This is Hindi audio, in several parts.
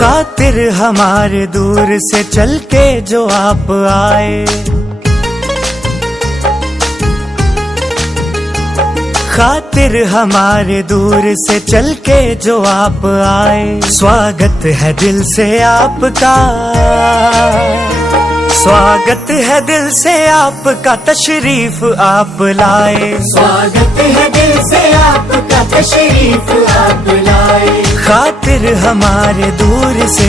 खातिर हमारे दूर से चल के जो आप आए, खातिर हमारे दूर से चल के जो आप आए। स्वागत है दिल से आपका, स्वागत है दिल से आपका, तशरीफ आप लाए। स्वागत है दिल से आपका, तशरीफ आप लाए। खातिर हमारे दूर से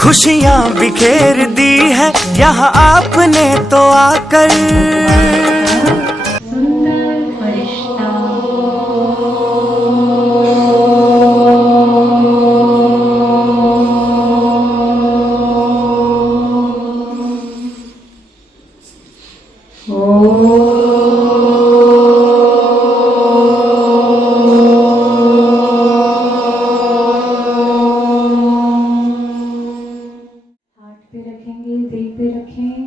खुशियाँ बिखेर दी है यहाँ आपने तो आकर। दिल पे रखें,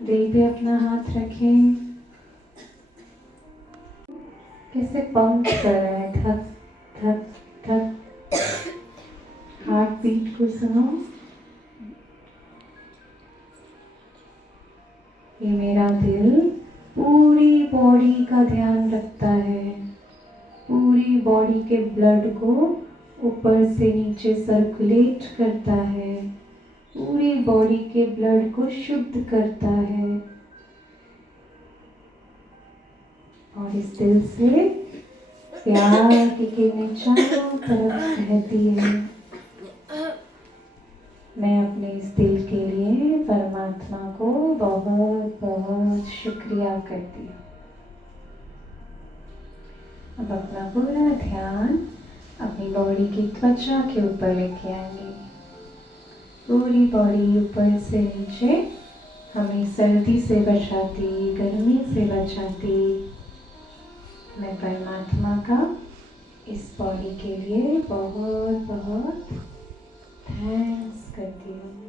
दिल पे अपना हाथ रखें। कैसे पंप कर रहा है, धक धक धक। हार्ट बीट को सुनो। ये मेरा दिल पूरी बॉडी का ध्यान रखता है, पूरी बॉडी के ब्लड को ऊपर से नीचे सर्कुलेट करता है, पूरी बॉडी के ब्लड को शुद्ध करता है। और इस दिल से प्यार की किरणें चारों तरफ बहती है। मैं अपने इस दिल के लिए परमात्मा को बहुत बहुत शुक्रिया करती हूँ। अब अपना पूरा ध्यान अपनी बॉडी की त्वचा के ऊपर लेके आएंगे। पूरी बॉडी ऊपर से नीचे हमें सर्दी से बचाती, गर्मी से बचाती। मैं परमात्मा का इस बॉडी के लिए बहुत बहुत थैंक्स करती हूँ।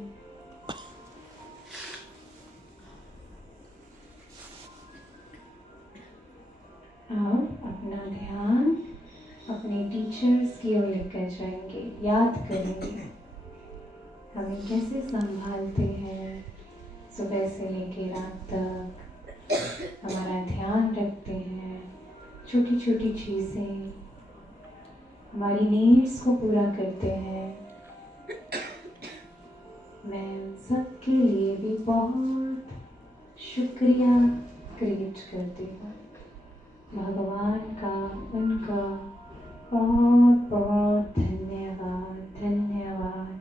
अब अपना ध्यान अपने टीचर्स की ओर लेकर जाएंगे। याद करेंगे हमें कैसे संभालते हैं, सुबह से लेके रात तक हमारा ध्यान रखते हैं। छोटी छोटी चीज़ें हमारी नीड्स को पूरा करते हैं। मैं सबके लिए भी बहुत शुक्रिया क्रिएट करती हूँ। भगवान का उनका बहुत बहुत धन्यवाद, धन्यवाद।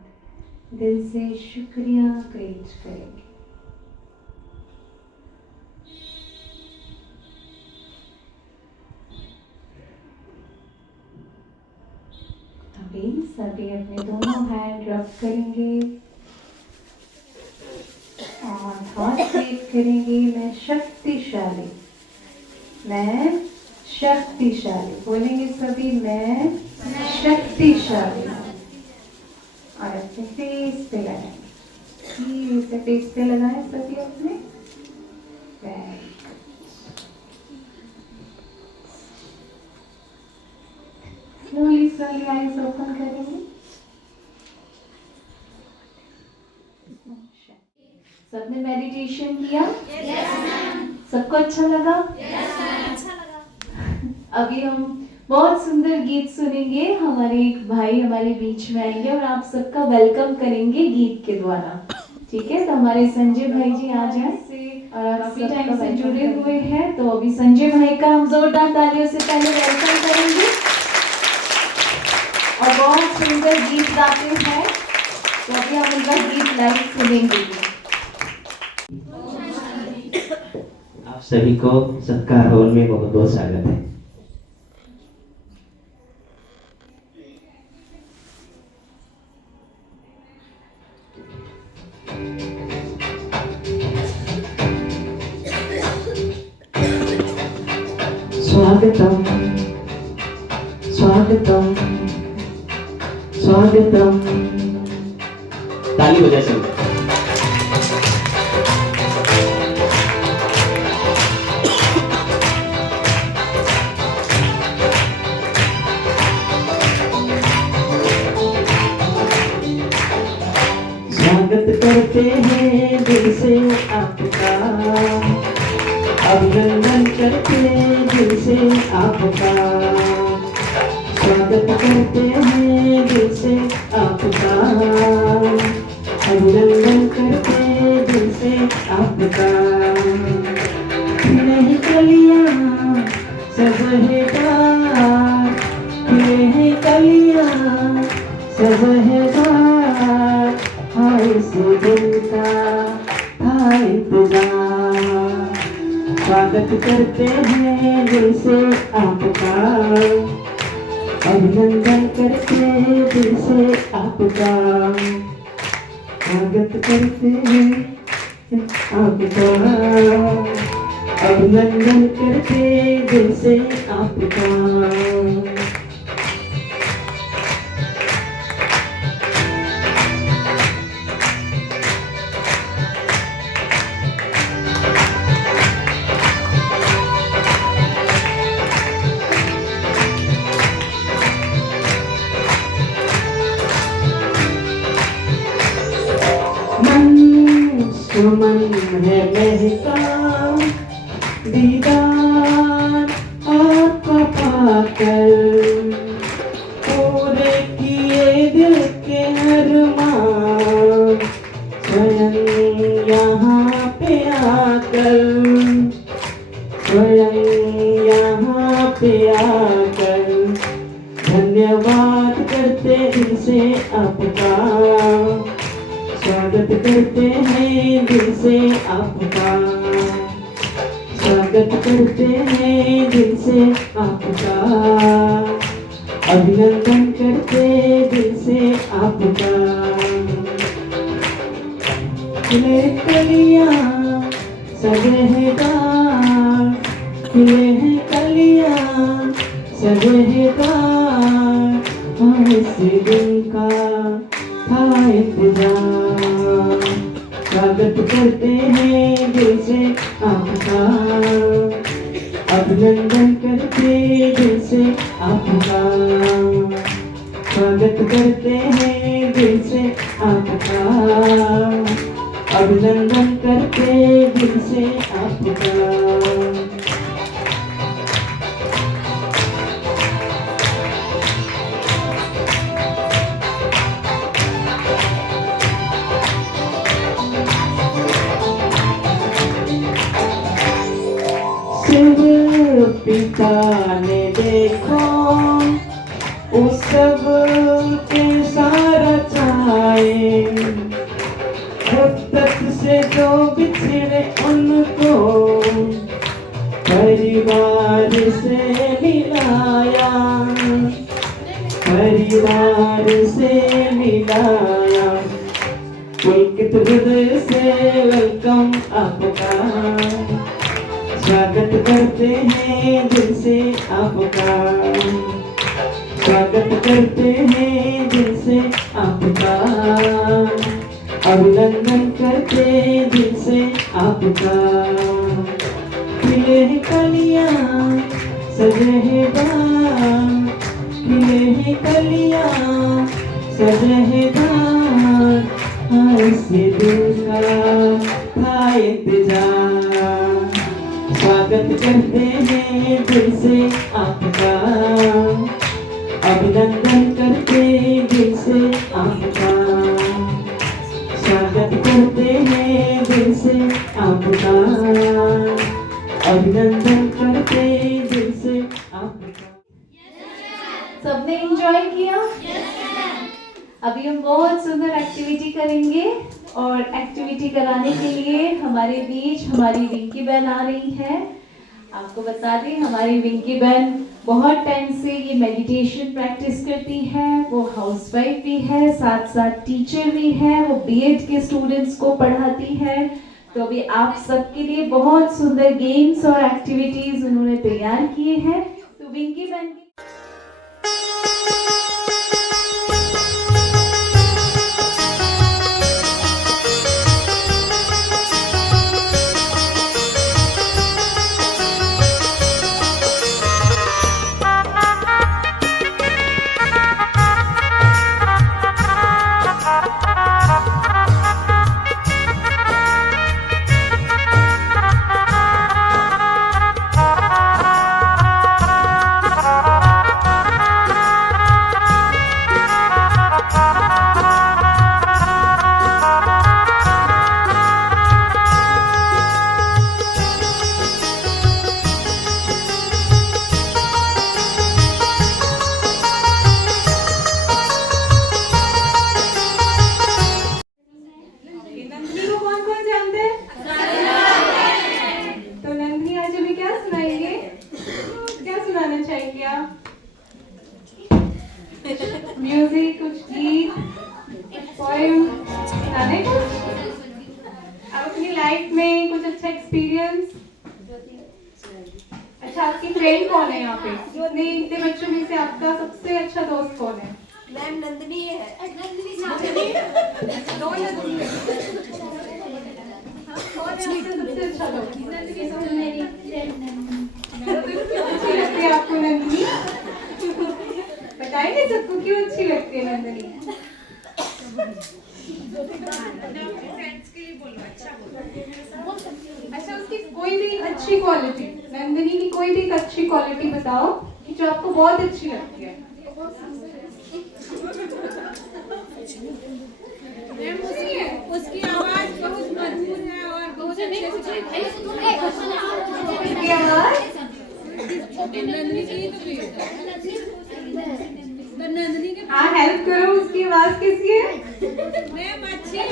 दिल से शुक्रिया क्रिएट करेंगे। अभी सभी अपने दोनों हैंड रब करेंगे और हाथ क्रिएट करेंगे। मैं शक्तिशाली, मैं शक्तिशाली बोलेंगे सभी। मैं शक्तिशाली। और अपने फेस पे लगाएंगे। इसे फेस पे लगाएं सभी अपने। स्लोली स्लोली आईज ओपन करेंगे। सबने मेडिटेशन किया? सबको अच्छा लगा? अच्छा लगा। अभी हम बहुत सुंदर गीत सुनेंगे। हमारे एक भाई हमारे बीच में आएंगे और आप सबका वेलकम करेंगे गीत के द्वारा। ठीक है, तो हमारे संजय भाई जी आ जाए और आप काफी टाइम से जुड़े हुए हैं, तो अभी संजय भाई का हम जोरदार तालियों से पहले वेलकम करेंगे। और बहुत सुंदर गीत गाते हैं, तो अभी हम उनका गीत लाइव सुनेंगे। आप सभी को सत्कार हॉल में बहुत बहुत स्वागत है। स्वागतम स्वागतम स्वागतम। ताली बजा सकते। स्वागत करते हैं दिल से आपका, अभिनंदन करते दिल से आपका। स्वागत करते हैं दिल से आपका, अभिनंदन करते दिल से आपका। खिले हैं कलियां सजहेदार, खिले हैं कलियां सजहेदार। हाय से दिल का था इंतजार। स्वागत करते हैं दिल से आपका, अभिनंदन करते दिल से आपका। स्वागत करते हैं आपका, अभिनंदन करते दिल से आपका। मन है महका दीदार आपका पाकर, पूरे किए दिल के अरमान स्वयं यहाँ पे आकर, स्वयं यहाँ पे आकर। धन्यवाद करते दिल से आपका, स्वागत करते हैं दिल से आपका। स्वागत करते हैं दिल से आपका, अभिनंदन करते दिल से आपका। खिले कलियां सजहेदार, खिले हैं कलियां सजहेदार। इस दिन का था इंतजार। स्वागत करते हैं दिल से आपका, अभिनंदन करते दिल से आपका। स्वागत करते हैं दिल से आपका, अभिनंदन करते दिल से आपका। पिता ने देखो उस सब के सारा चाहे, मुद्दत से जो बिछड़े उनको परिवार से मिलाया, परिवार से मिलाया। पुलकित हृदय से वेलकम आपका, स्वागत करते हैं दिल से आपका। स्वागत करते हैं दिल से आपका, अभिनंदन करते दिल से आपका। खिले हैं कलियां सजहेदार, खिले हैं कलियां सजहेदार। से दिल का था इंतजार। स्वागत करते हैं दिल से आपका, अभिनंदन करते दिल से आपका। स्वागत करते हैं दिल से आपका, अभिनंदन करते दिल से आपका। सबने एंजॉय किया? अभी हम बहुत सुंदर एक्टिविटी करेंगे और एक्टिविटी कराने के लिए हमारे बीच हमारी विंकी बहन आ रही है। आपको बता दें हमारी विंकी बहन बहुत टाइम से ये मेडिटेशन प्रैक्टिस करती है। वो हाउसवाइफ भी है, साथ साथ टीचर भी है। वो बीएड के स्टूडेंट्स को पढ़ाती है। तो अभी आप सबके लिए बहुत सुंदर गेम्स और एक्टिविटीज उन्होंने तैयार किए हैं। तो विंकी बहन की नंदिनी को कौन कौन जानते हैं? तो नंदिनी आज अभी क्या सुनाएंगे? क्या सुनाना चाहेंगे आप? म्यूजिक, कुछ गीत, कुछ पोएम सुनाने को? आप अपनी लाइफ में कुछ अच्छा एक्सपीरियंस? अच्छा, आपकी फ्रेंड कौन है यहाँ पे? नहीं, इतने बच्चों में से आपका सबसे अच्छा दोस्त कौन है? मैम नंदिनी है। दो नंदिनी है। कौन है आपका सबसे अच्छा दोस्त? मेरी फ्रेंड क्यों अच्छी लगती है आपको नंदिनी? बताएंगे सबको क्यों अच्छी लगती है नंदिनी? अच्छा, उसकी कोई भी अच्छी क्वालिटी, नंदिनी की कोई भी एक अच्छी क्वालिटी बताओ कि जो आपको बहुत अच्छी लगती है। उसकी आवाज बहुत मधुर है और बहुत अच्छे उसकी आवाज नंदिनी के हाँ, हेल्प करो, उसकी आवाज कैसी है? मैम अच्छी है,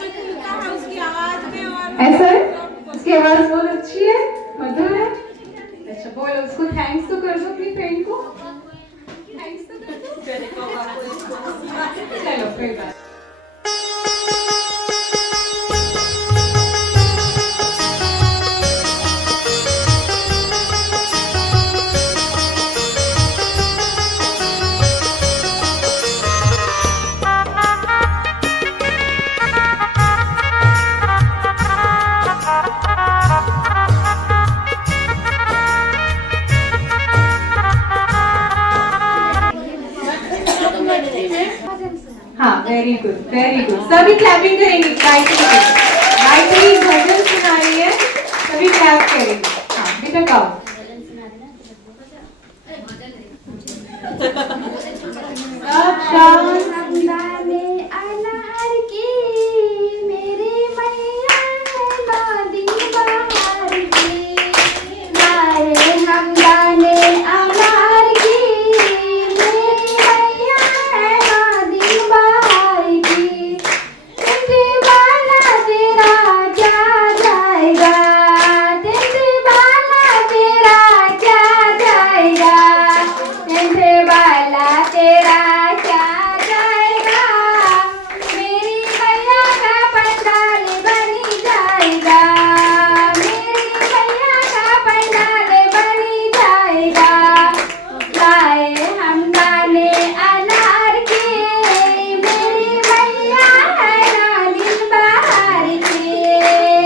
मधुरता है उसकी आवाज में। और ऐसा है? उसकी आवाज बहुत अच्छी है, मधुर है। अच्छा, बोलो उसको थैंक्स तो कर दो अपनी फ्रेंड को। थैंक्स तो कर दो। चलो कोई बात। हाँ, वेरी गुड, वेरी गुड। सभी क्लैपिंग करेंगे गायत्री के लिए। गायत्री भजन सुना रही है, सभी क्लैप करेंगे। हाँ बेटा गाओ। सब शांत। अनार की मेरी मैया है नदी बहार की, गाए हम गाने अनार की मेरी मैया है नदी बहार की। तेरे बाला तेरा क्या जाएगा, तेरे बाला तेरा क्या जाएगा, तेरे बाला तेरा क्या जाएगा, मेरी मैया का पंडाल बनी जाएगा, मेरी मैया का पंडाल बनी जाएगा। गाए हम गाने अनार के मेरी मैया है नादिन बहार के,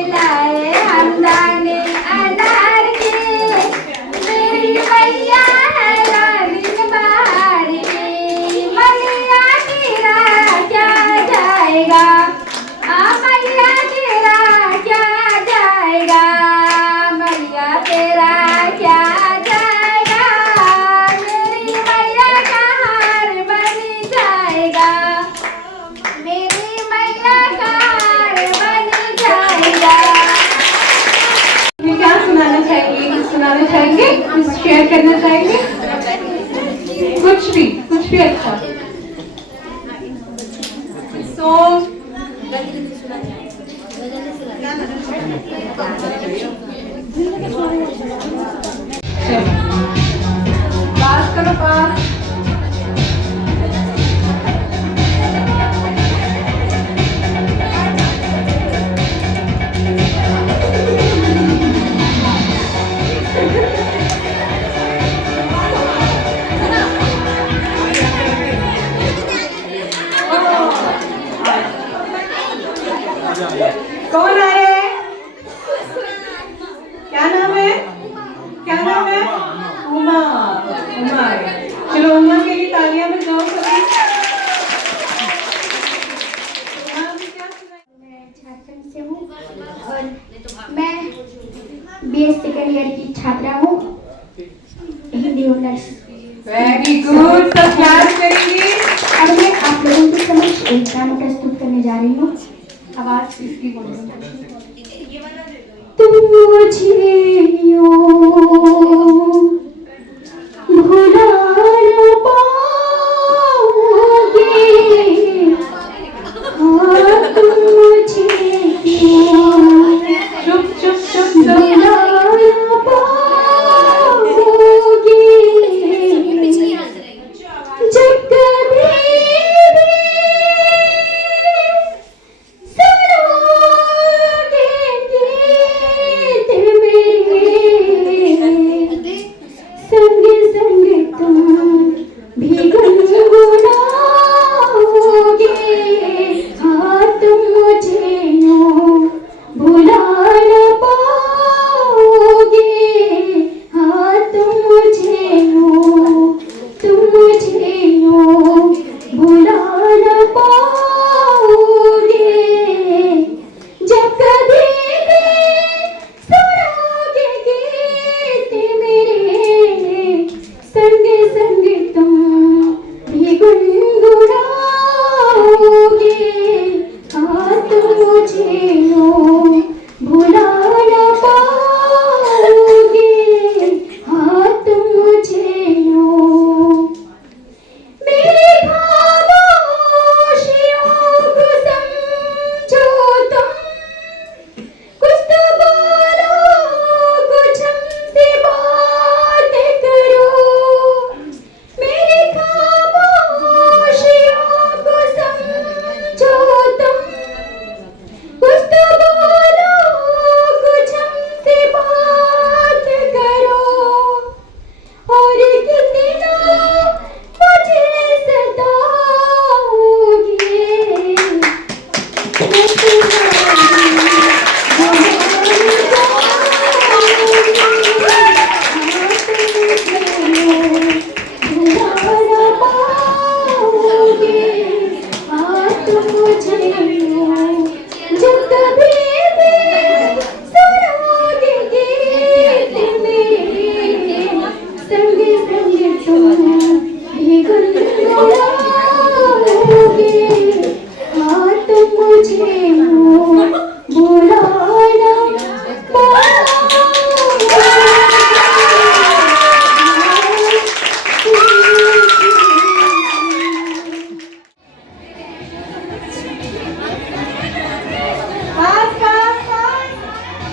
लाए हम गाने अनार के मेरी मैया है नादिन बहार के। मैया तेरा क्या जाएगा, मैया तेरा क्या जाएगा, मैया तेरा क्या जाएगा, मेरी मैया का हार बन जाएगा, मेरी मैया का हार बन जाएगा। ये क्या सुनाना चाहेंगे? कुछ सुनाना चाहेंगे? कुछ शेयर करना चाहेंगे? कुछ भी अच्छा। सॉन्ग पास करो, पास। उमा आ गए। चलो उमा के लिए तालियां बजाओ सभी। उमा अभी क्या सुनाएगी? मैं झारखंड से हूँ और मैं BS सेकेंड ईयर की छात्रा हूँ, हिंदी ऑनर्स। वेरी गुड, सब क्लास करेंगे। और मैं आप लोगों के समक्ष एक गाना प्रस्तुत करने जा रही हूँ। आवाज इसकी बोलिए। तुम मुझे यूं भुला न पाओगे, हाँ तुम मुझे यूं चुप चुप चुप भुला न पाओगे, जब कभी भी सुनोगे गीत मेरे, संग संग तुम भी गुनगुनाओगे, हाँ तुम मुझे यूं भुला न पाओगे, हाँ तुम मुझे यूं भुला न पाओगे, जब कभी भी सुनोगे गीत मेरे, संग संग तुम भी गुनगुनाओगे, हाँ तुम मुझे यूं भुला न पाओगे, हाँ तुम मुझे यूं मेरे खामोशियों को समझो तुम, कुछ तो बोलो, कुछ हमसे बात करो, मेरे खामोशियों को समझो तुम, कुछ तो बोलो, कुछ हमसे बात करो, और कितना मुझे सताओगे, मैं जब कभी भी सुनोगे गीत मेरे, संग संग तुम भी गुनगुनाओगे, हाँ तुम मुझे यूं भुला न पास पास पास,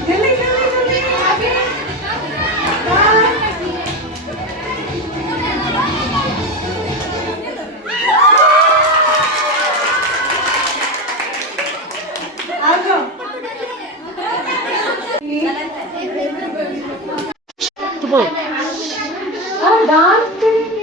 जल्दी जल्दी जल्दी आगे। आ जाओ। और डांस करेंगे।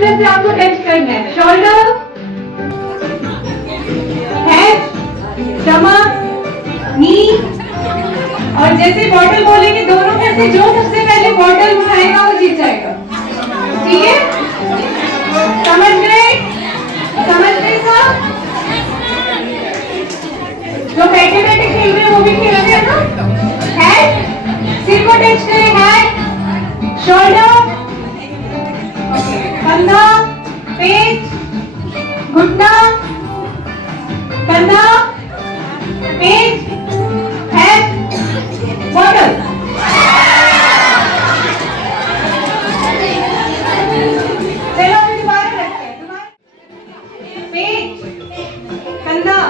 शोल्डर से आपको टच करना है, शोल्डर, हेड, स्टमक, नी, और जैसे बॉटल बोलेंगे दोनों में से जो सबसे पहले बॉटल उठाएगा वो जीत जाएगा, ठीक है? समझ गए? समझ गए सब? जो बैठे बैठे खेल रहे हैं वो भी खेल रहे हैं ना? हेड, सिर को टच करें, हेड, शोल्डर, कंधा, पेट, घुटना, कंधा, पेट, हेड, बॉटल। चलो अभी दोबारा रखते हैं, पेट, कंधा,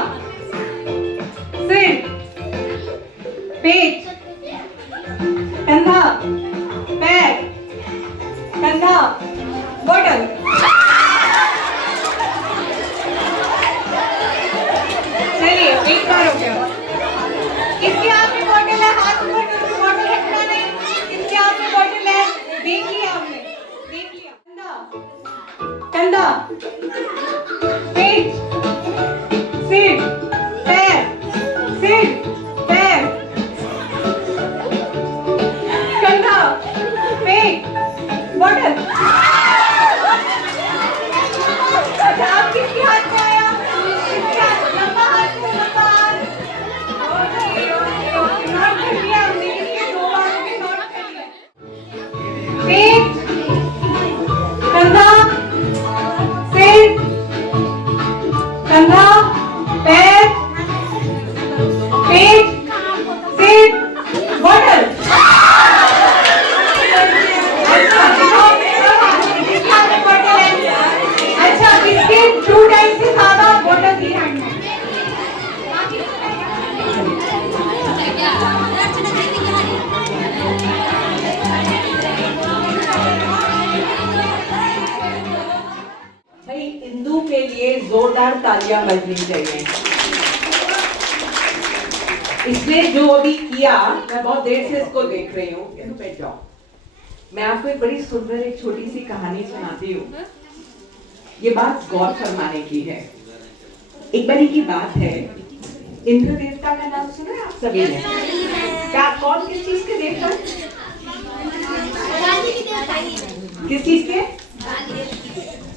सिर, पेट, कंधा, पैर, कंधा, बॉटल। चलिए एक बार हो गया। किसके हाथ में बॉटल है? हाथ ऊपर करके बॉटल रखना नहीं। किसके हाथ में बॉटल है? देख लिया आपने, देख लिया। कंधा, पेट, सिर, पैर, सिर, पैर, कंधा, पेट, बॉटल। अच्छा आप किसके हाथ में आया? किसके हाथ? लंबा हाथ में, लंबा हाथ। ओके ओके ओके, नोट कर लिया हमने, किसके दो हाथों के नोट कर लिया। पेट, कंधा, सिर, कंधा, पैर, पेट, सिर, बॉटल। अच्छा किसके टू टाइम से ज्यादा बॉटल की हैंड में? भाई इंदु के लिए जोरदार तालियां बजनी चाहिए। इसने जो अभी किया, मैं बहुत देर से इसको देख रही हूँ। इंदु बैठ जाओ। मैं आपको एक बड़ी सुंदर एक छोटी सी कहानी सुनाती हूँ। ये बात गौर फरमाने की है। एक बारी की बात है, इंद्र देवता का नाम सुना है आप सभी ने? क्या कौन किस चीज के देवता? किस चीज के?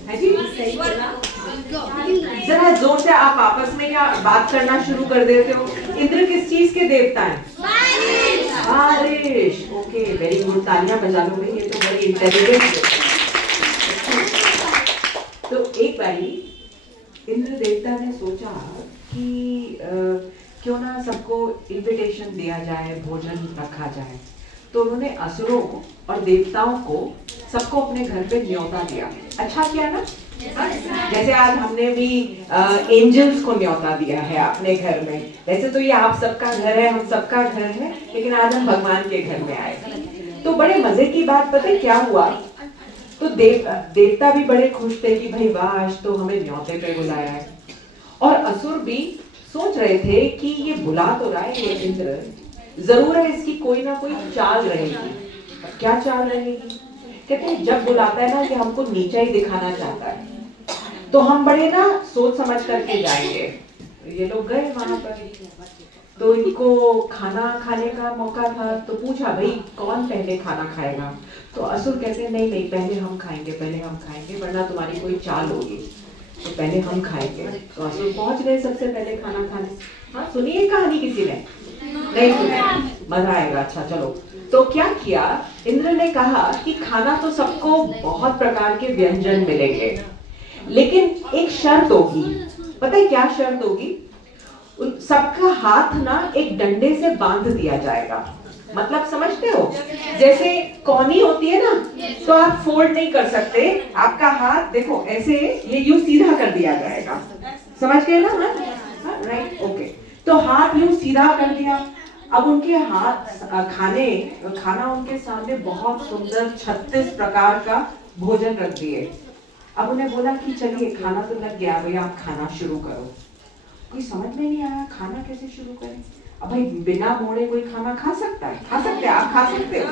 है जी? जरा जोर से आप आपस में क्या बात करना शुरू कर देते हो। इंद्र किस चीज के देवता हैं? बारिश। ओके, वेरी गुड, तालियां बजा लो भाई, ये तो बड़ी इंटेलिजेंट है। तो एक बारी इंद्र देवता ने सोचा कि क्यों ना सबको इनविटेशन दिया जाए, भोजन रखा जाए। तो उन्होंने असुरों और देवताओं को सबको अपने घर पे न्योता दिया। अच्छा किया ना? जैसे आज हमने भी एंजल्स को न्योता दिया है अपने घर में। वैसे तो ये आप सबका घर है, हम सबका घर है, लेकिन आज हम भगवान के घर में आए। तो बड़े मजे की बात पता है क्या हुआ? तो देवता भी बड़े खुश थे कि भाई वाह, आज तो हमें न्योते पे बुलाया है। और असुर भी सोच रहे थे कि ये बुला तो रहा है ये इंद्र, जरूर है इसकी कोई ना कोई चाल रहेगी। क्या चाल रहेगी? कहते हैं जब बुलाता है ना, ये हमको नीचा ही दिखाना चाहता है, तो हम बड़े ना सोच समझ करके जाएंगे। ये लोग गए वहां पर, तो इनको खाना खाने का मौका था, तो पूछा भाई कौन पहले खाना खाएगा? तो असुर कहते हैं नहीं नहीं, पहले हम खाएंगे, पहले हम खाएंगे, वरना तुम्हारी कोई चाल होगी, तो पहले हम खाएंगे। तो असुर पहुंच गए सबसे पहले खाना खाने। हाँ सुनिए कहानी, किसी ने नहीं सुनी? मजा आएगा। अच्छा चलो, तो क्या किया इंद्र ने कहा कि खाना तो सबको बहुत प्रकार के व्यंजन मिलेंगे, लेकिन एक शर्त होगी। पता है क्या शर्त होगी? सबका हाथ ना एक डंडे से बांध दिया जाएगा। मतलब समझते हो? जैसे कौनी होती है ना, तो आप फोल्ड नहीं कर सकते, आपका हाथ देखो ऐसे ये यूं सीधा कर दिया जाएगा। समझ गए ना? हाँ राइट, ओके। तो हाथ यूं सीधा कर दिया। अब उनके हाथ खाना उनके सामने बहुत सुंदर 36 प्रकार का भोजन रख दिए। अब उन्हें बोला कि चलिए खाना तो लग गया, भाई आप खाना शुरू करो। कोई समझ में नहीं आया खाना कैसे शुरू करें। अब भाई बिना मोड़े कोई खाना खा सकता है? खा सकते हैं, आप खा सकते हो?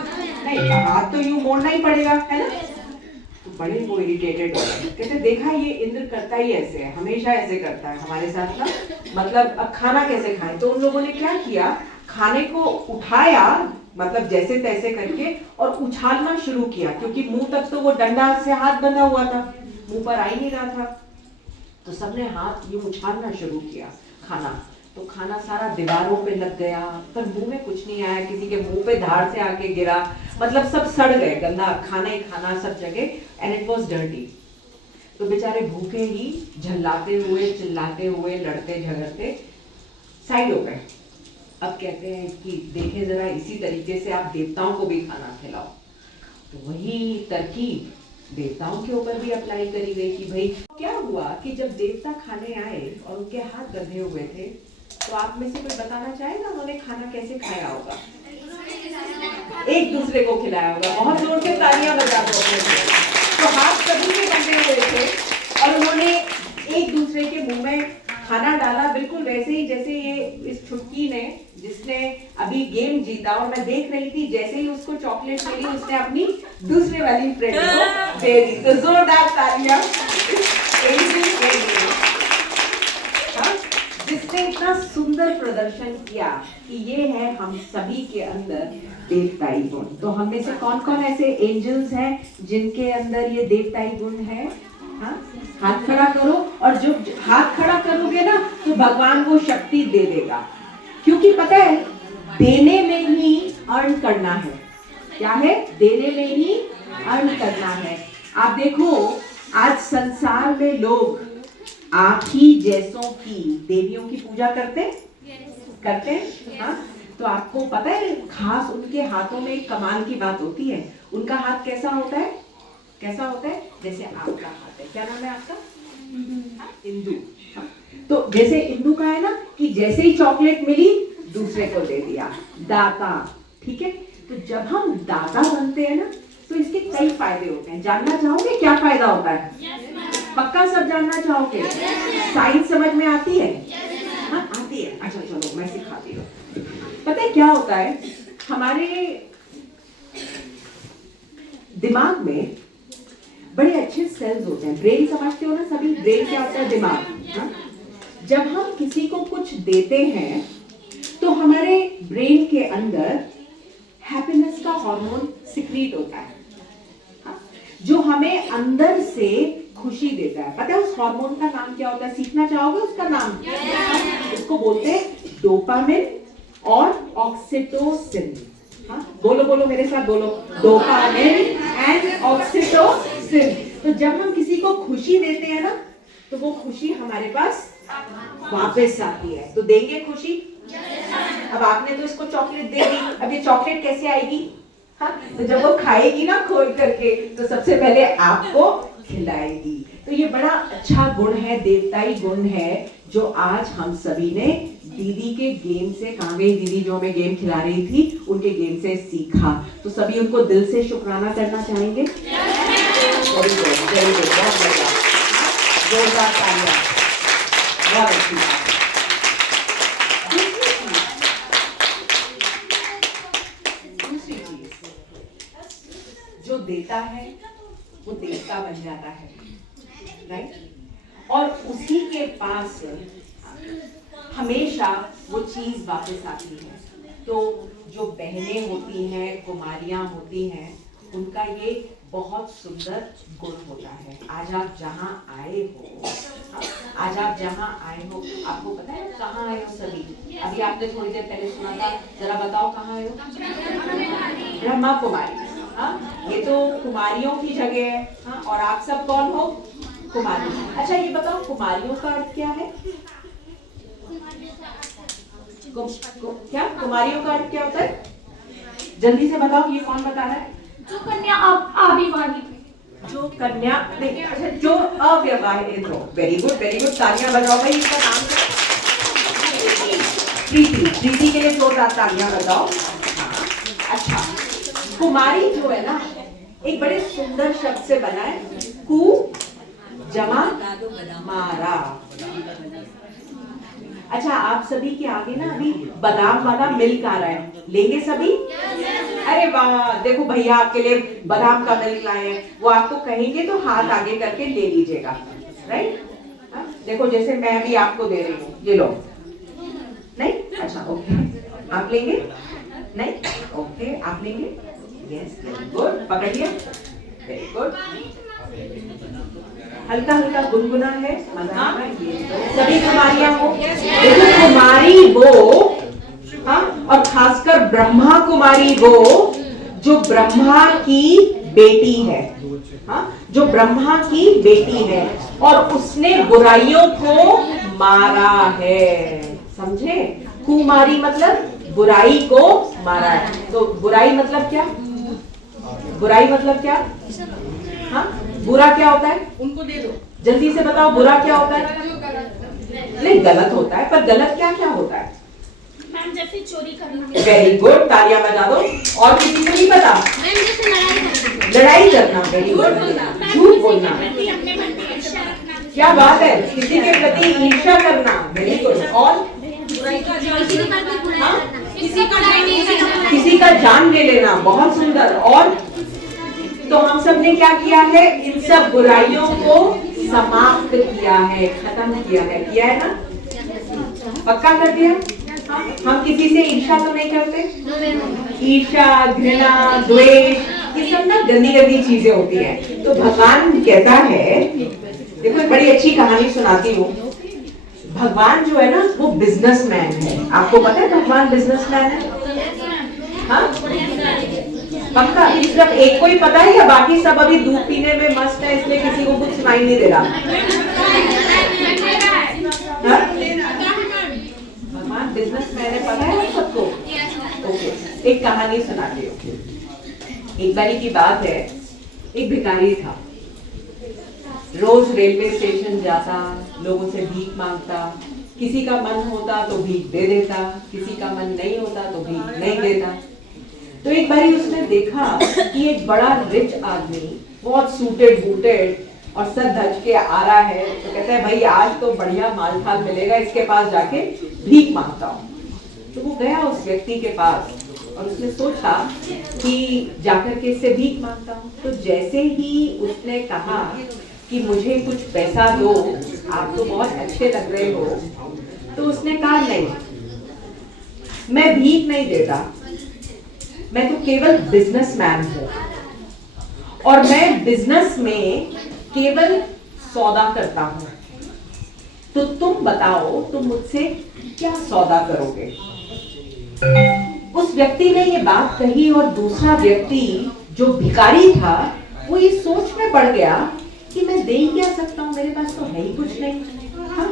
नहीं, हाथ तो यूं मोड़ना ही पड़ेगा, है ना? तो बड़े वो इरिटेटेड हो गए, कहते देखा ये इंद्र करता ही ऐसे है, हमेशा ऐसे करता है हमारे साथ ना, मतलब अब खाना कैसे खाएं। तो उन लोगों ने क्या किया, खाने को उठाया मतलब जैसे तैसे करके और उछालना शुरू किया, क्योंकि मुंह तक तो वो डंडा से हाथ बंधा हुआ था, मुंह पर आ ही नहीं रहा था। तो सबने हाथ यूं उछालना शुरू किया खाना, तो खाना सारा दीवारों पे लग गया, पर मुंह में कुछ नहीं आया, किसी के मुंह पे धार से आके गिरा, मतलब सब सड़ गए, गंदा खाना ही खाना सब जगह, एंड इट वाज डर्टी। तो बेचारे भूखे ही झल्लाते हुए चिल्लाते हुए लड़ते झगड़ते साइड हो गए। अब कहते हैं कि देखें जरा इसी तरीके से आप देवताओं को भी खाना खिलाओ। तो वही तरकीब देवताओं के ऊपर भी अप्लाई करी गई कि भाई क्या हुआ कि जब देवता खाने आए और उनके हाथ बंधे हुए थे, तो आप में से कोई बताना चाहेगा उन्होंने खाना कैसे खाया होगा? एक दूसरे को खिलाया होगा। बहुत जोर से तालियां बजा दो अपने लिए। तो हाथ सभी के बंधे हुए थे और उन्होंने एक दूसरे के मुंह में खाना डाला, बिल्कुल वैसे ही जैसे ये इस छुटकी ने जिसने अभी गेम जीता, और मैं देख रही थी जैसे ही उसको चॉकलेट मिली उसने अपनी दूसरे वाली फ्रेंड को दे दी। तो जोरदार तालियां जिसने इतना सुंदर प्रदर्शन किया कि ये है हम सभी के अंदर देवताई गुण। तो हम में से कौन कौन ऐसे एंजल्स हैं जिनके अंदर ये देवताई गुण है? हाँ, हाथ खड़ा करो, और जो हाथ खड़ा करोगे ना तो भगवान वो शक्ति दे देगा, क्योंकि पता है देने में ही अर्न करना है। क्या है? देने में ही अर्न करना है। आप देखो आज संसार में लोग आप ही जैसों की देवियों की पूजा करते हैं। हाँ, तो आपको पता है खास उनके हाथों में एक कमाल की बात होती है। उनका हाथ कैसा होता है? जैसे आपका हाथ है। क्या नाम है आपका? इंदु। तो जैसे इंदु का है ना कि जैसे ही चॉकलेट मिली दूसरे को दे दिया, दाता। ठीक है, तो जब हम दाता बनते हैं ना तो इसके कई फायदे होते हैं। जानना चाहोगे क्या फायदा होता है? पक्का सब जानना चाहोगे? साइंस समझ में आती है? हाँ, आती है। अच्छा चलो मैं सिखाती हूँ। पता है क्या होता है, हमारे दिमाग में बड़े अच्छे सेल्स होते हैं। ब्रेन समझते हो ना सभी? ब्रेन क्या होता है? दिमाग। हाँ? जब हम किसी को कुछ देते हैं तो हमारे ब्रेन के अंदर हैप्पीनेस का हार्मोन सिक्रीट होता है, हाँ? जो हमें अंदर से खुशी देता है। पता है उस हार्मोन का नाम क्या होता है? सीखना चाहोगे उसका नाम? उसको बोलते हैं डोपामिन और ऑक्सीटोसिन। हाँ, बोलो बोलो मेरे साथ बोलो, डोपामिन एंड ऑक्सीटोसिन। तो जब हम किसी को खुशी देते हैं ना तो वो खुशी हमारे पास वापस आती है। तो देंगे खुशी? अब आपने तो इसको चॉकलेट दे दी, अब ये चॉकलेट कैसे आएगी? हाँ, तो जब वो खाएगी ना खोल करके तो सबसे पहले आपको खिलाएगी। तो ये बड़ा अच्छा गुण है, देवताई गुण है, जो आज हम सभी ने दीदी के गेम से, कहाँ गई दीदी जो हमें गेम खिला रही थी, उनके गेम से सीखा। तो सभी उनको दिल से शुक्राना करना चाहेंगे। वेरी गुड, वेरी गुड, बहुत बढ़िया, जोरदार तालियां, बहुत अच्छी बात। दूसरी चीज, जो देता है वो देवता बन जाता है, राइट? और उसी के पास हमेशा वो चीज वापस आती है। तो जो बहनें होती हैं, कुमारियां होती हैं, उनका ये बहुत सुंदर गुण होता है। आज आप जहाँ आए हो, आपको पता है कहाँ आए हो सभी? अभी आपने थोड़ी देर पहले सुना था, जरा बताओ कहाँ आए हो? ब्रह्मा कुमारी। हाँ, ये तो कुमारियों की जगह है। हाँ, और आप सब कौन हो? कुमारी। अच्छा ये बताओ कुमारियों का अर्थ क्या है? क्या कुमारियों का अर्थ क्या होता है? जल्दी से बताओ, ये कौन बता रहा है? जो कन्या अविवाहित, जो कन्या नहीं, अच्छा जो अविवाहित हो। वेरी गुड, वेरी गुड, तालियां बजाओ भाई। इसका नाम क्या है? प्रीति। प्रीति के लिए जोरदार तालियां बजाओ। हाँ, अच्छा कुमारी जो है ना एक बड़े सुंदर शब्द से बना है, कु जमा मारा। अच्छा, आप सभी के आगे ना अभी बादाम वाला मिल्क आ रहा है, लेंगे सभी? अरे वाह, देखो भैया आपके लिए बादाम का मिल्क लाए हैं, वो आपको कहेंगे तो हाथ आगे करके ले लीजिएगा, राइट? देखो जैसे मैं अभी आपको दे रही हूँ, ये लो। नहीं? अच्छा, ओके। आप लेंगे? नहीं? ओके, आप लेंगे? Yes, very good. पकड़ लिया? Very good. हल्का हल्का गुनगुना है, सभी कुमारियां हो। देखो कुमारी वो, हाँ, और खासकर ब्रह्मा कुमारी वो जो ब्रह्मा की बेटी है, हाँ, जो ब्रह्मा की बेटी है और उसने बुराइयों को मारा है, समझे? कुमारी मतलब बुराई को मारा है। तो बुराई मतलब क्या? बुराई मतलब क्या? हाँ, बुरा क्या होता है? उनको दे दो, जल्दी से बताओ, बुरा क्या होता है? नहीं, गलत होता है, पर गलत क्या क्या होता है? मैम जैसे चोरी करना। वेरी गुड, तालियां बजा दो। और किसी को नहीं पता? मैम जैसे लड़ाई करना। Very good. झूठ बोलना। क्या बात है, किसी के प्रति ईर्ष्या करना। Very good. और किसी का जान ले लेना। बहुत सुंदर। और तो हम सब ने क्या किया है? इन सब बुराइयों को समाप्त किया है, खत्म किया है ना? पक्का कर दिया? हम किसी से ईर्ष्या तो नहीं करते? ईर्ष्या, घृणा, द्वेष, ये सब ना गंदी गंदी चीजें होती हैं। तो भगवान कहता है, देखो एक बड़ी अच्छी कहानी सुनाती हूँ। भगवान जो है ना वो बिजनेसमैन है। आपको पता है भगवान बिजनेसमैन है? हाँ, पक्का? सिर्फ एक को ही पता है या बाकी सब अभी दूध पीने में मस्त है इसलिए किसी को कुछ सुनाई नहीं दे रहा? भगवान बिजनेसमैन है, पता है आप सबको? ओके, एक कहानी सुनाती हूँ। एक बारी की बात है, एक भिखारी था। रोज रेलवे स्टेशन जाता, लोगों से भीख मांगता। किसी का मन होता तो भीख दे देता, किसी का मन नहीं होता तो भीख नहीं देता। तो एक बारी उसने देखा कि एक बड़ा रिच आदमी बहुत सूटेड बूटेड और सर धज के आ रहा है। तो कहता है भाई आज तो बढ़िया माल थाल मिलेगा, इसके पास जाके भीख मांगता हूँ। तो वो गया उस व्यक्ति के पास और उसने सोचा कि जाकर के इससे भीख मांगता हूँ। तो जैसे ही उसने कहा कि मुझे कुछ पैसा दो, आप तो बहुत अच्छे लग रहे हो, तो उसने कहा नहीं, मैं भीख नहीं देता, मैं तो केवल बिजनेसमैन हूं और मैं बिजनेस में केवल सौदा करता हूं। तो तुम बताओ तुम मुझसे क्या सौदा करोगे? उस व्यक्ति ने ये बात कही और दूसरा व्यक्ति जो भिखारी था वो ये सोच में पड़ गया कि मैं दे ही क्या सकता हूं, मेरे पास तो है ही कुछ नहीं। हाँ?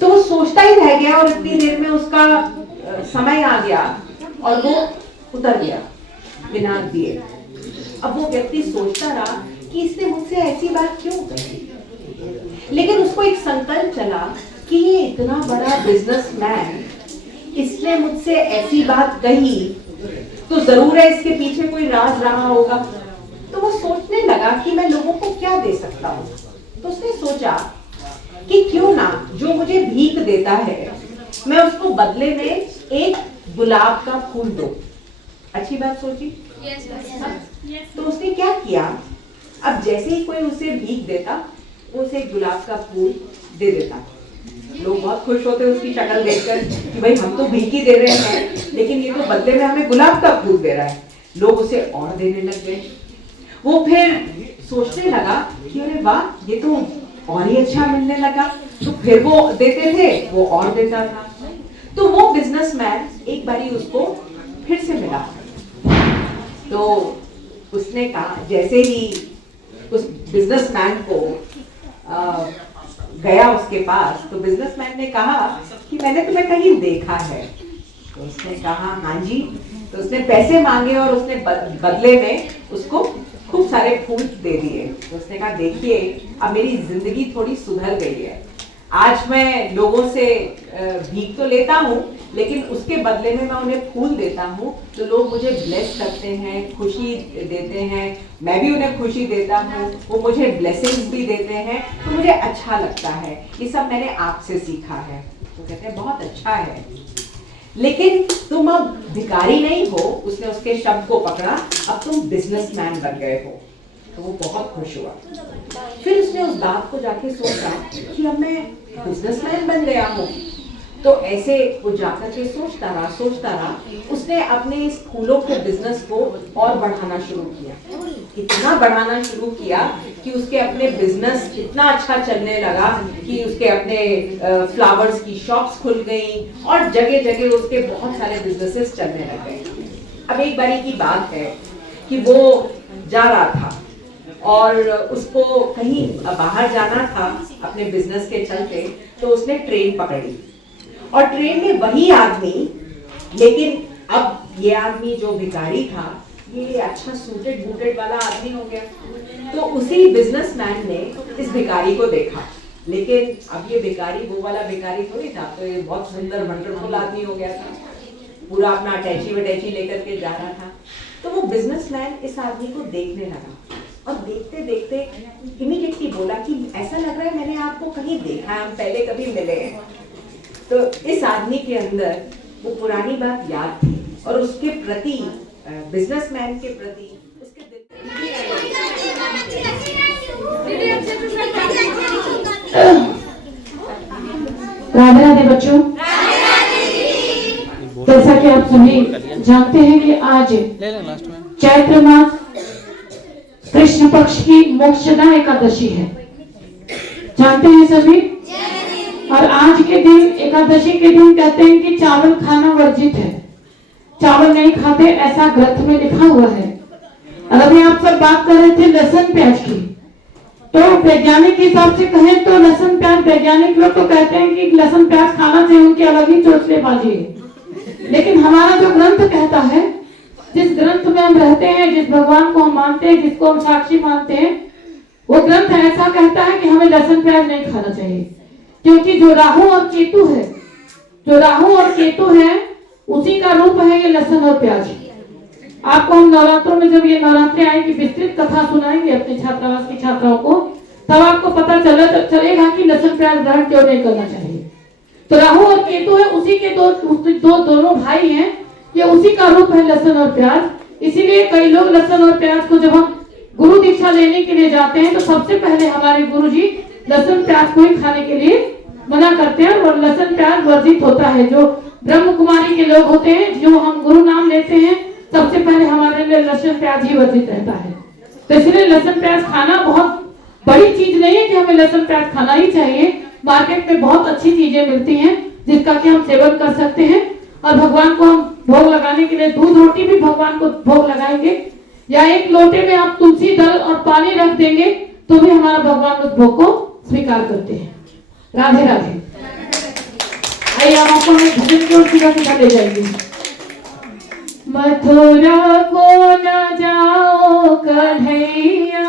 तो वो सोचता ही रह गया और इतनी देर में उसका समय आ गया और वो उतर गया बिना दिए। अब वो व्यक्ति सोचता रहा कि इसने मुझसे ऐसी बात क्यों कही, लेकिन उसको एक संकल्प चला कि ये इतना बड़ा बिजनेसमैन, इसने मुझसे ऐसी बात कही तो जरूर है इसके पीछे कोई राज रहा होगा। तो वो सोचने लगा कि मैं लोगों को क्या दे सकता हूँ। तो उसने सोचा कि क्यों ना जो मुझे भीख देता है मैं उसको बदले में एक गुलाब का फूल दूं। अच्छी बात सोची? तो उसने क्या किया, अब जैसे ही कोई उसे भीख देता वो उसे एक गुलाब का फूल दे देता। लोग बहुत खुश होते उसकी शक्ल देखकर कि भाई हम तो भीख ही दे रहे हैं लेकिन ये तो बदले में हमें गुलाब का फूल दे रहा है। लोग उसे और देने लग गए। वो फिर सोचने लगा कि अरे वाह ये तो और ही अच्छा मिलने लगा। तो फिर वो देते थे, वो और देता था। तो वो बिजनेसमैन एक बारी उसको फिर से मिला। तो उसने कहा, जैसे ही उस बिजनेसमैन को गया उसके पास, तो बिजनेसमैन ने कहा कि मैंने तुम्हें कहीं देखा है। तो उसने कहा हाँ जी। तो उसने पैसे मांगे और उसने बदले में उसको खूब सारे फूल दे दिए। तो उसने कहा देखिए अब मेरी जिंदगी थोड़ी सुधर गई है, आज मैं लोगों से भीख तो लेता हूँ, लेकिन उसके बदले में मैं उन्हें फूल देता हूँ, तो लोग मुझे ब्लेस करते हैं, खुशी देते हैं, मैं भी उन्हें खुशी देता हूँ, वो मुझे ब्लेसिंग्स भी देते हैं, तो मुझे अच्छा लगता है। ये सब मैंने आपसे सीखा है। तो कहते हैं बहुत अच्छा है, लेकिन तुम अब भिखारी नहीं हो। उसने उसके शब्द को पकड़ा, अब तुम बिजनेसमैन बन गए हो। तो वो बहुत खुश हुआ। फिर उसने उस बात को जाके सोचा कि अब मैं बिजनेसमैन बन गया हूँ। तो ऐसे वो जाकर के सोचता रहा। उसने अपने इस फूलों के बिजनेस को और बढ़ाना शुरू किया। इतना बढ़ाना शुरू किया कि उसके अपने बिजनेस इतना अच्छा चलने लगा कि उसके अपने फ्लावर्स की शॉप्स खुल गई और जगह जगह उसके बहुत सारे बिजनेसेस चलने लग गए। अब एक बारी की बात है कि वो जा रहा था और उसको कहीं बाहर जाना था अपने बिजनेस के चलते, तो उसने ट्रेन पकड़ी और ट्रेन में वही आदमी, लेकिन अब ये आदमी जो भिखारी था, ये अच्छा सूटेड बूटेड वाला आदमी हो गया। तो उसी बिजनेसमैन ने इस भिखारी को देखा, लेकिन अब ये भिखारी वो वाला भिखारी थोड़ी था, तो ये बहुत सुंदर वंडरफुल आदमी हो गया था, पूरा अपना अटैची वटैची लेकर के जा रहा था। तो वो बिजनेसमैन इस आदमी को देखने लगा और देखते देखते इमीडिएटली बोला कि ऐसा लग रहा है मैंने आपको कहीं देखा है, हम पहले कभी मिले हैं। तो इस आदमी के अंदर वो पुरानी बात याद थी और उसके प्रति, बिजनेसमैन के प्रति उसके राधे राधे बच्चों। जैसा कि आप सभी जानते हैं कि आज चैत्र मास कृष्ण पक्ष की मोक्षदा एकादशी है, जानते हैं सभी। और आज के दिन, एकादशी के दिन, कहते हैं कि चावल खाना वर्जित है, चावल नहीं खाते, ऐसा ग्रंथ में लिखा हुआ है। और अभी आप सब बात कर रहे थे लहसुन प्याज की, तो वैज्ञानिक के हिसाब से कहें तो लहसुन प्याज, वैज्ञानिक लोग तो कहते हैं कि लहसुन प्याज खाना चाहिए, उनकी अलग ही चोचलेबाजी है। लेकिन हमारा जो ग्रंथ कहता है, जिस ग्रंथ में हम रहते हैं, जिस भगवान को हम मानते हैं, जिसको हम साक्षी मानते हैं, वो ग्रंथ ऐसा कहता है कि हमें लहसुन प्याज नहीं खाना चाहिए, क्योंकि जो राहु और केतु है, जो राहु और केतु है, उसी का रूप है ये लहसुन और प्याज। आपको हम नवरात्रों में, जब ये नवरात्रि आएगी, विस्तृत कथा सुनाएंगे अपने छात्रावास की छात्राओं को, तब आपको पता चलेगा कि लहसुन प्याज ग्रहण क्यों नहीं करना चाहिए। तो राहु और केतु है, उसी के दोनों भाई हैं, ये उसी का रूप है लहसुन और प्याज। इसीलिए कई लोग लहसुन और प्याज को, जब हम गुरु दीक्षा लेने के लिए जाते हैं, तो सबसे पहले हमारे गुरु जी लहसुन प्याज को ही खाने के लिए मना करते हैं और लहसुन प्याज वर्जित होता है। जो ब्रह्म कुमारी के लोग होते हैं, जो हम गुरु नाम लेते हैं, सबसे पहले हमारे लिए लहसुन प्याज ही वर्जित रहता है। तो इसलिए लहसुन प्याज खाना बहुत बड़ी चीज नहीं है कि हमें लहसुन प्याज खाना ही चाहिए। मार्केट में बहुत अच्छी चीजें मिलती हैं जिसका कि हम सेवन कर सकते हैं, और भगवान को हम भोग लगाने के लिए दूध रोटी भी भगवान को भोग लगाएंगे, या एक लोटे में आप तुलसी दल और पानी रख देंगे तो भी हमारा भगवान उस भोग को स्वीकार करते हैं। राधे राधे। आइए आप आपको हमें भजन की ओर सीधा ले जाएंगे। मथुरा को न जाओ कन्हैया,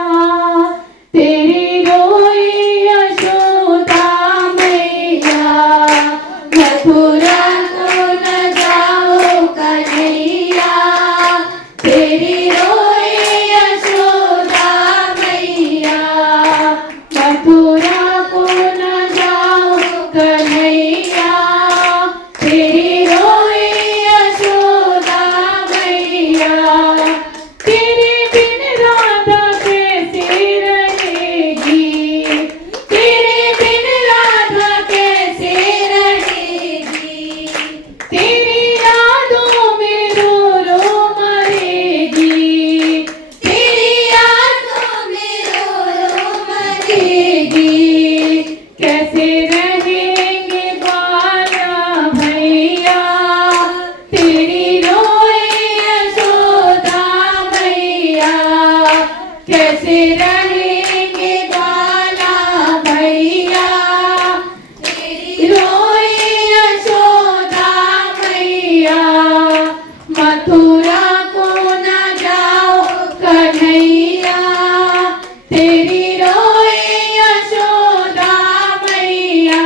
तेरी रोई यशोदा मैया। मथुरा को न जाओ कन्हैया, तेरी रोई यशोदा मैया। मथुरा को न जाओ कन्हैया, तेरी रोई यशोदा मैया। तेरे बिन राधा कैसे रहेगी, तेरे बिन राधा कैसे रहेगी। तेरी यादों में रो रो मरेगी, तेरी यादों में रो रो मरेगी। कैसे रहेंगे बाला भैया, तेरी रोई यशोदा मैया। कैसे रहेंगे बाला भैया, तेरी रोई यशोदा मैया। मथुरा को न जाओ कन्हैया, तेरी रोई यशोदा मैया।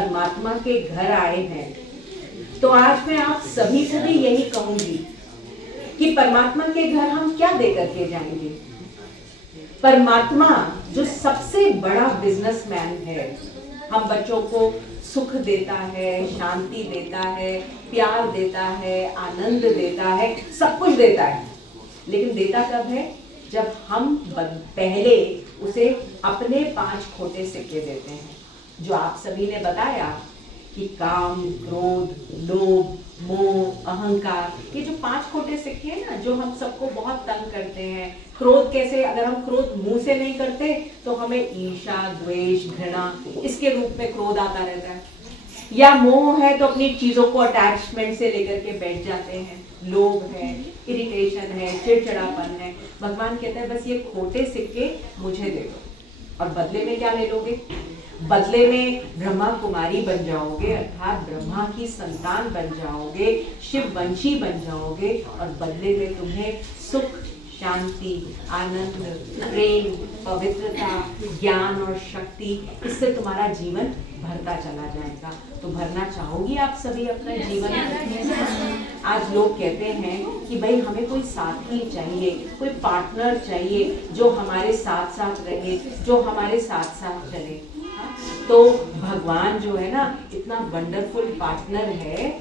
परमात्मा के घर आए हैं, तो आज मैं आप सभी से भी यही कहूंगी कि परमात्मा के घर हम क्या दे करके जाएंगे। परमात्मा जो सबसे बड़ा बिजनेसमैन है, हम बच्चों को सुख देता है, शांति देता है, प्यार देता है, आनंद देता है, सब कुछ देता है। लेकिन देता कब है? जब हम पहले उसे अपने 5 खोटे सिक्के देते हैं, जो आप सभी ने बताया कि काम, क्रोध, लोभ, मोह, अहंकार, ये जो 5 खोटे सिक्के हैं ना, जो हम सबको बहुत तंग करते हैं। क्रोध कैसे? अगर हम क्रोध मुंह से नहीं करते तो हमें ईर्ष्या, द्वेष, घृणा, इसके रूप में क्रोध आता रहता है। या मोह है तो अपनी चीजों को अटैचमेंट से लेकर के बैठ जाते हैं। लोभ है, इरिटेशन है, चिड़चिड़ापन है। भगवान कहते हैं बस ये खोटे सिक्के मुझे दे दो, और बदले में क्या ले लोगे? बदले में ब्रह्मा कुमारी बन जाओगे, अर्थात ब्रह्मा की संतान बन जाओगे, शिव वंशी बन जाओगे, और बदले में तुम्हें सुख, शांति, आनंद, प्रेम, पवित्रता, ज्ञान और शक्ति, इससे तुम्हारा जीवन भरता चला जाएगा। तो भरना चाहोगी आप सभी अपना जीवन? आज लोग कहते हैं कि भाई हमें कोई साथी चाहिए, कोई पार्टनर चाहिए जो हमारे साथ साथ रहे, जो हमारे साथ साथ चले। तो भगवान जो है ना, इतना वंडरफुल पार्टनर है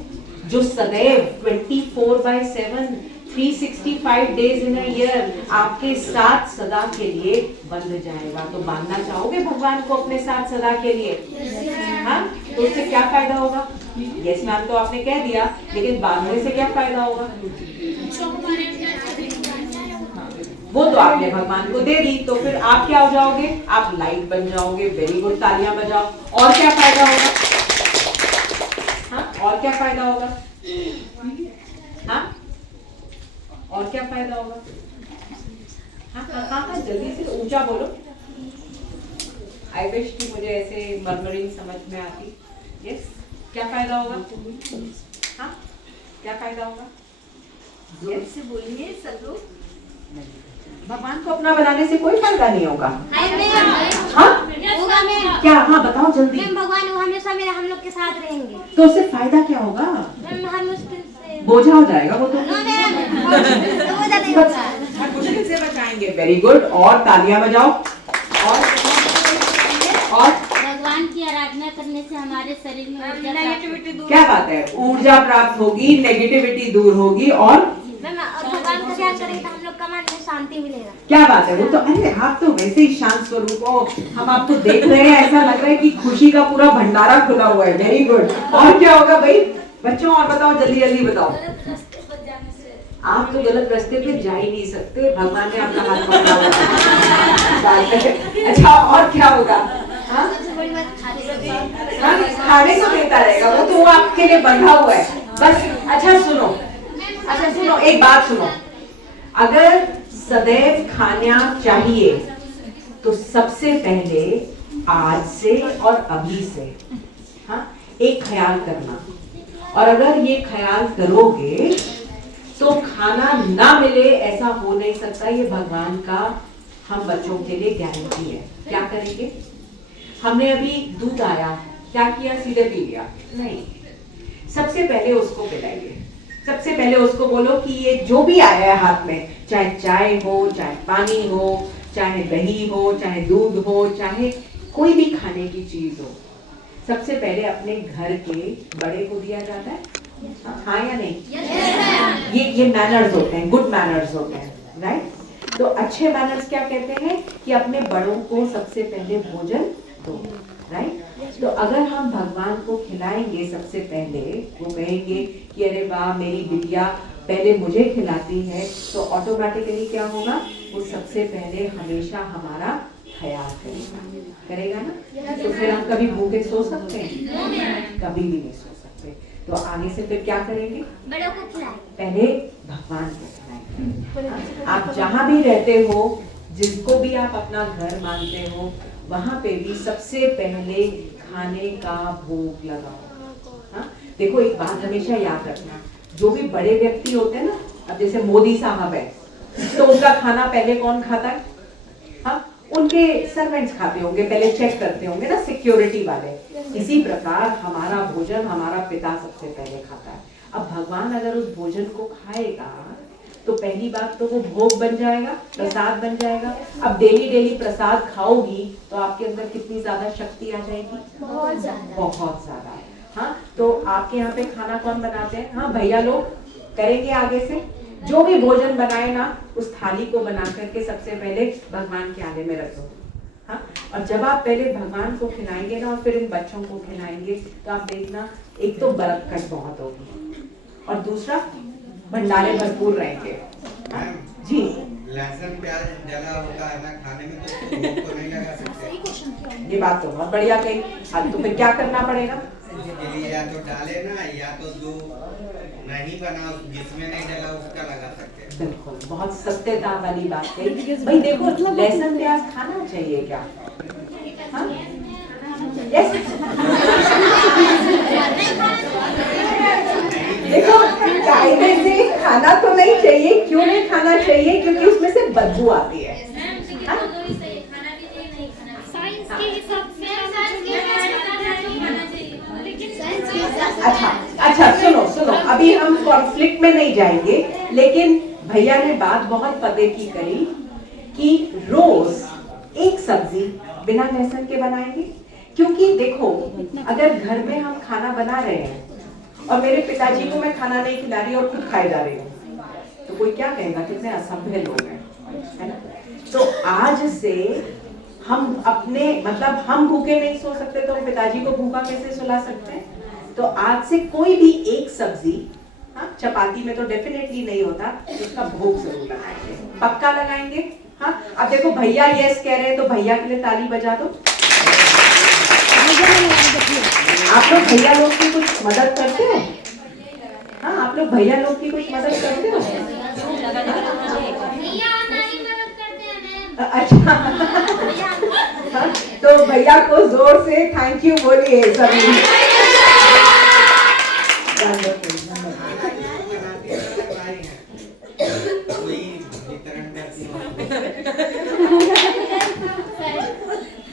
जो सदैव 24/7 365 डेज इन अ ईयर आपके साथ सदा के लिए बंध जाएगा। तो बांधना चाहोगे भगवान को अपने साथ सदा के लिए? हाँ, तो उससे क्या फायदा होगा? यस मैम तो आपने कह दिया, लेकिन बांधने से क्या फायदा होगा? वो तो आपने भगवान को दे दी, तो फिर आप क्या हो जाओगे? आप लाइट बन जाओगे। वेरी गुड, तालियां बजाओ। और क्या फायदा होगा? हाँ, और क्या फायदा होगा? हाँ, और क्या फायदा होगा? हाँ हाँ हाँ हाँ, जल्दी से ऊंचा बोलो। आई विश कि मुझे ऐसे मर्मरिंग समझ में आती। यस, क्या फायदा होगा? हाँ, क्या फायदा होगा? यस से बोलिए सब लोग। भगवान को अपना बनाने से कोई फायदा नहीं होगा। हाँ? क्या? हाँ बताओ जल्दी। भगवान हमेशा मेरे हम लोग के साथ रहेंगे। तो उससे फायदा क्या होगा? हर मुश्किल से बोझा हो जाएगा वो तो। हर मुश्किल से बचाएंगे। वेरी गुड, और तालियां बजाओ। और भगवान की आराधना करने से हमारे शरीर में नेगेटिविटी दूर। क्या बात है, ऊर्जा प्राप्त होगी, नेगेटिविटी दूर होगी, और भगवान का ध्यान करेंगे तो हम लोग का मन में शांति मिलेगा। क्या बात है, वो तो अरे आप तो वैसे ही शांत स्वरूप हो। हम आपको देख रहे हैं, ऐसा लग रहा है कि खुशी का पूरा भंडारा खुला हुआ है। Very good. और क्या होगा भाई बच्चों? और बताओ, जल्दी जल्दी बताओ। आप तो गलत रास्ते पे जा ही नहीं सकते, भगवान ने आपका हाथ पकड़ा हुआ है। अच्छा, और क्या होगा? खाने को देता रहेगा, वो तो वो आपके लिए बंधा हुआ है बस। अच्छा सुनो, एक बात सुनो। अगर सदैव खाना चाहिए तो सबसे पहले आज से और अभी से एक ख्याल करना, और अगर ये ख्याल करोगे तो खाना ना मिले ऐसा हो नहीं सकता। ये भगवान का हम बच्चों के लिए गारंटी है। क्या करेंगे? हमने अभी दूध आया, क्या किया? सीधे पी लिया? नहीं, सबसे पहले उसको पिलाइए। सबसे पहले उसको बोलो कि ये जो भी आया है हाथ में, चाहे चाय हो, चाहे पानी हो, चाहे दही हो, चाहे दूध हो, चाहे कोई भी खाने की चीज हो, सबसे पहले अपने घर के बड़े को दिया जाता है। हाँ या नहीं? ये मैनर्स होते हैं, गुड मैनर्स होते हैं, राइट? तो अच्छे मैनर्स क्या कहते हैं कि अपने बड़ों को सबसे पहले भोजन दो, राइट? तो अगर हम भगवान को खिलाएंगे सबसे पहले, वो कहेंगे कि अरे वाह मेरी बिटिया पहले मुझे खिलाती है, तो ऑटोमेटिकली क्या होगा? वो सबसे पहले हमेशा हमारा ख्याल करेगा ना। तो फिर हम कभी भूखे सो सकते हैं? कभी भी नहीं सो सकते। तो आगे से फिर क्या करेंगे? बड़ों को खिलाएं। पहले भगवान को खिलाएंगे। आप जहाँ भी रहते हो, जिसको भी आप अपना घर मानते हो, वहां पे भी सबसे पहले खाने का भोग लगाओ। हाँ, देखो एक बात हमेशा याद रखना, जो भी बड़े व्यक्ति होते हैं ना, अब जैसे मोदी साहब है, तो उनका खाना पहले कौन खाता है? हाँ, उनके सर्वेंट्स खाते होंगे, पहले चेक करते होंगे ना सिक्योरिटी वाले। इसी प्रकार हमारा भोजन हमारा पिता सबसे पहले खाता है। अब भगवान अगर उस भोजन को खाएगा तो पहली बात तो वो भोग बन जाएगा, प्रसाद बन जाएगा। अब डेली डेली प्रसाद खाओगी तो आपके अंदर कितनी ज्यादा शक्ति आ जाएगी, बहुत ज्यादा। हाँ, तो आपके यहाँ पे खाना कौन बनाते हैं? हाँ, भैया लोग करेंगे आगे से। जो भी भोजन बनाए ना, उस थाली को बना करके सबसे पहले भगवान के आगे में रखो। हाँ, और जब आप पहले भगवान को खिलाएंगे ना और फिर इन बच्चों को खिलाएंगे तो आप देखना, एक तो बरकत बहुत होगी और दूसरा भंडारे भरपूर रहेंगे। हाँ, जी, लहसुन प्याज डला होता है ना खाने में, तो भोग तो नहीं लगा सकते। ये बात तो बहुत बढ़िया कही। अब तो फिर क्या करना पड़ेगा? इसके लिए या तो डाले ना, या तो जो नहीं बना जिसमें नहीं डला उसका लगा सकते हैं। बिल्कुल, बहुत सत्यता वाली बात कही भाई। देखो, लहसुन प्याज खाना चाहिए क्या? हाँ? Yes? देखो, कायदे से खाना तो नहीं चाहिए। क्यों नहीं खाना चाहिए? क्योंकि उसमें से बदबू आती है। हाँ? अच्छा, सुनो, अभी हम कॉन्फ्लिक्ट में नहीं जाएंगे, लेकिन भैया ने बात बहुत पते की करी कि रोज एक सब्जी बिना लहसुन के बनाएंगे। क्योंकि देखो, अगर घर में हम खाना बना रहे हैं और मेरे पिताजी को मैं खाना नहीं खिला रही और खुद खाए जा रही हूँ, तो कोई क्या कहेगा, कितने असभ्य लोग हैं, है ना? तो आज से हम अपने मतलब हम भूखे नहीं सो सकते तो पिताजी को भूखा कैसे सुला सकते हैं? तो आज से कोई भी एक सब्जी, हाँ, चपाती में तो डेफिनेटली नहीं होता, उसका भोग जरूर लगाएंगे, पक्का लगाएंगे। हाँ, अब देखो भैया यस कह रहे हैं तो भैया के लिए ताली बजा दो। आप लोग भैया लोग की कुछ मदद करते हो? हाँ, आप लोग भैया लोग की कुछ मदद करते हो? अच्छा, हाँ, तो भैया को जोर से थैंक यू बोलिए सभी।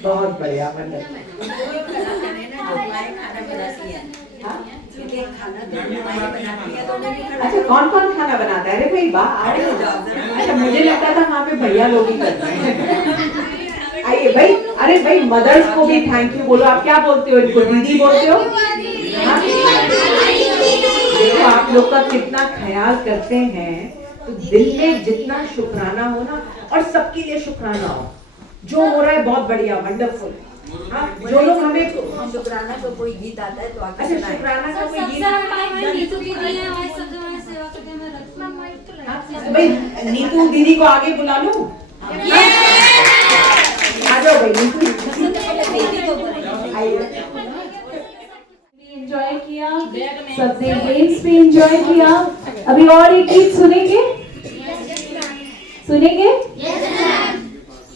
बहुत बढ़िया, अच्छा, कौन कौन खाना बनाता है? अरे भाई वाह, अच्छा, मुझे लगता था वहाँ पे भैया लोग ही करते हैं। आइए भाई, अरे भाई मदर्स को भी थैंक यू बोलो। आप क्या बोलते हो इनको? दीदी बोलते हो? हाँ? देखो आप लोग का कितना ख्याल करते हैं, तो दिल में जितना शुक्राना हो ना, और सबके लिए शुक्राना हो। जो हो रहा है बहुत बढ़िया, वंडरफुल। हाँ, जो लोग हमें शुक्राना का कोई गीत आता है तो आगे अच्छा, शुक्राना का कोई गीत भाई, नीतू दीदी को आगे बुला लो। आ जाओ भाई, नीतू एंजॉय किया, सबने गेम्स भी एंजॉय किया। अभी और एक गीत सुनेंगे?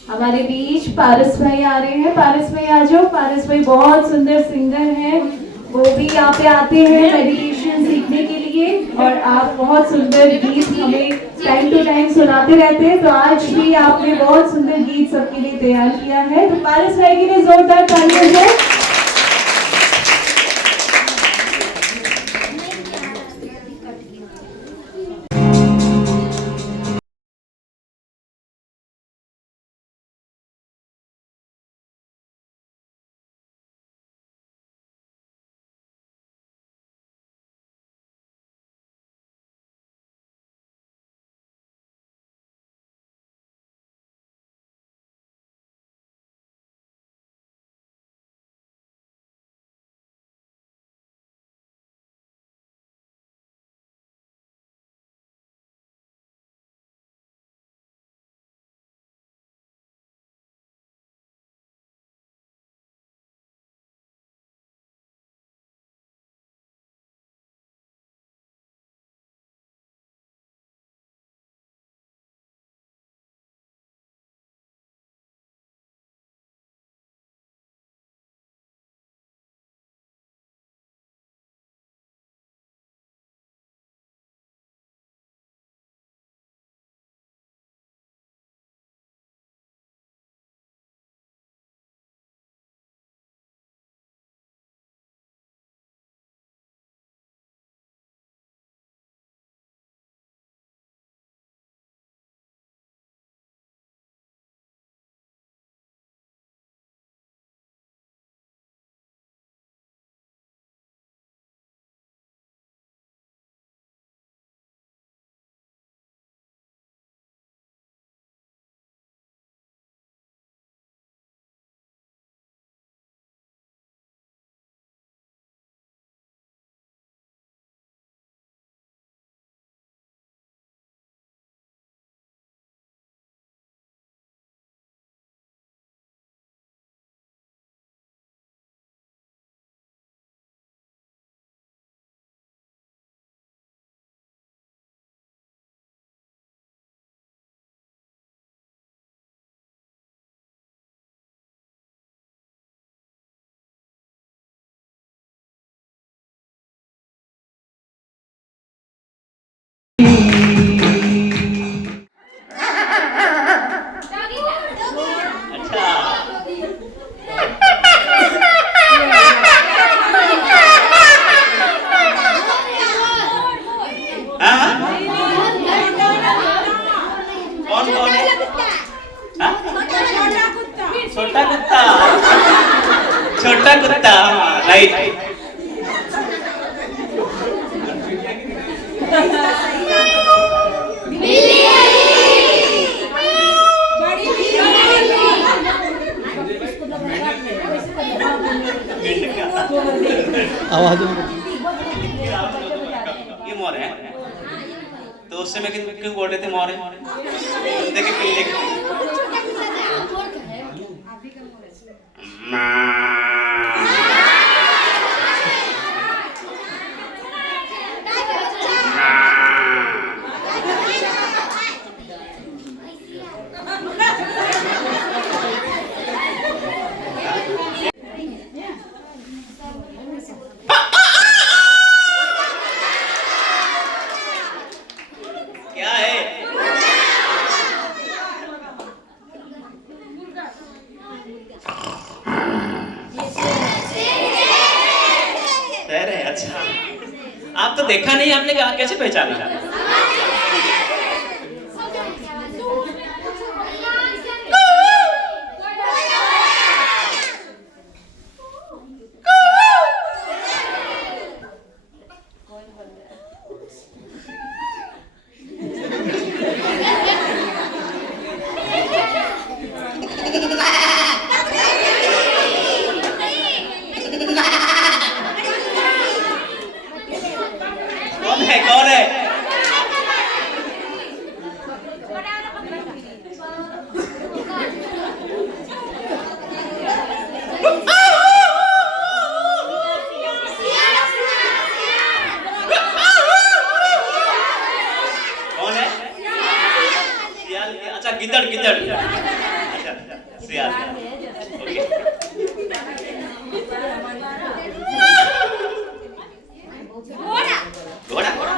हमारे बीच पारस भाई आ रहे हैं। पारस भाई आ जाओ। पारस भाई बहुत सुंदर सिंगर हैं, वो भी यहाँ पे आते हैं मेडिटेशन सीखने के लिए, और आप बहुत सुंदर गीत हमें टाइम टू टाइम सुनाते रहते हैं। तो आज भी आपने बहुत सुंदर गीत सबके लिए तैयार किया है, तो पारस भाई के लिए जोरदार तालियां हो। कौन कौन है? छोटा कुत्ता, छोटा कुत्ता, राइट। आवाज ये मोर है, तो उससे मैं क्यों बोल रहे थे मोर है? देखिए पिल्ले क्या है? पैर है, अच्छा। आप तो देखा नहीं, आपने कहा कैसे पहचाना? कौन है? कौन है? सियाल। अच्छा गिद्दड़, गिद्दड़। अच्छा सियाल, ओके। घोड़ा, घोड़ा।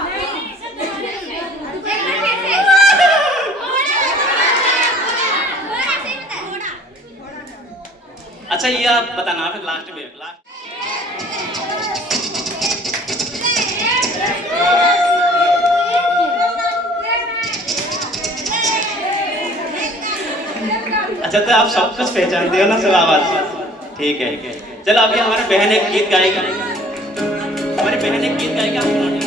अच्छा ये आप बताना फिर लास्ट में। अच्छा तो आप सब कुछ पहचानते हो ना, सब आवाज? ठीक है, चलो अभी हमारी बहन एक गीत गाएगी, हमारी बहन एक गीत गाएगी, आप सुनाइए।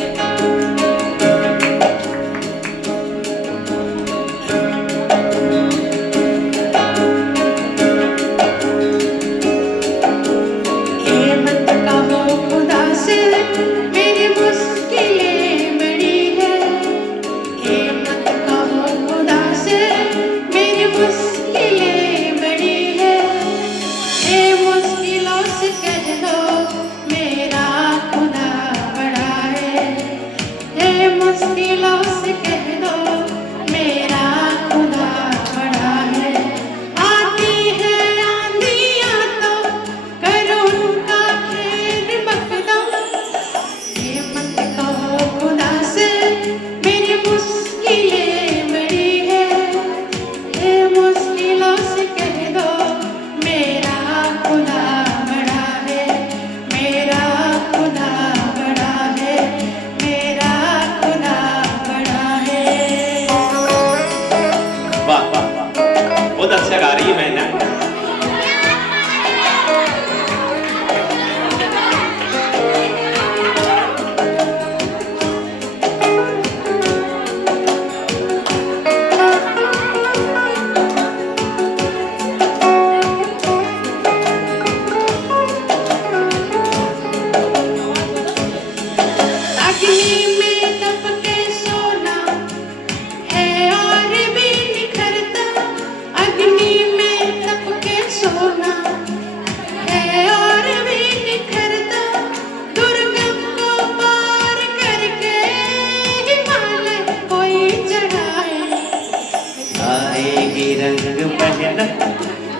बहुत अच्छा गा रही है मैना।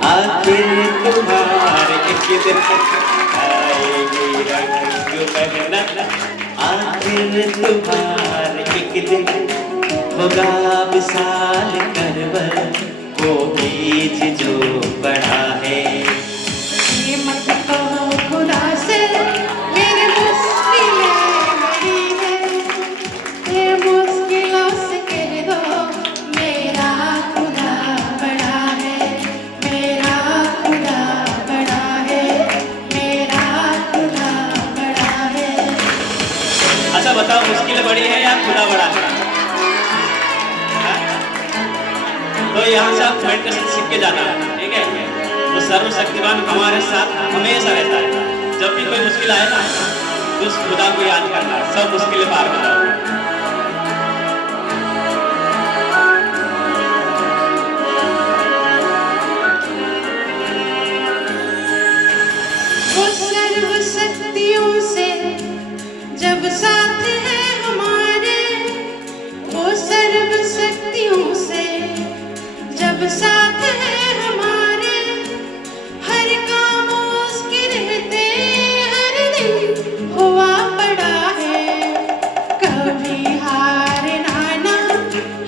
आखिर तुम्हारे एक दिन आएगी रंग मेहनत, आखिर तुम्हारे एक दिन होगा विशाल करवल वो बीज जो बड़ा है। ये मत कहो खुदा से मेरी मुश्किलें बड़ी है, ये मुश्किलों से कह दो मेरा खुदा बड़ा है, मेरा खुदा बड़ा है, मेरा खुदा बड़ा है। अच्छा बताओ, मुश्किल बड़ी है या खुदा बड़ा है? हाँ? तो यहाँ से आप मेडिटेशन सीख के जाना, ठीक है? तो सर्वशक्तिमान हमारे साथ हमेशा रहता है। जब भी कोई मुश्किल आए ना तो उस खुदा को याद करना, सब मुश्किलें पार हो जाओगे। वो सर्व शक्तियों से जब साथ है हमारे, वो सर्व शक्तियों से जब साथ है हमारे, हर काम उसके रहते हर दिन हुआ पड़ा है। कभी हार ना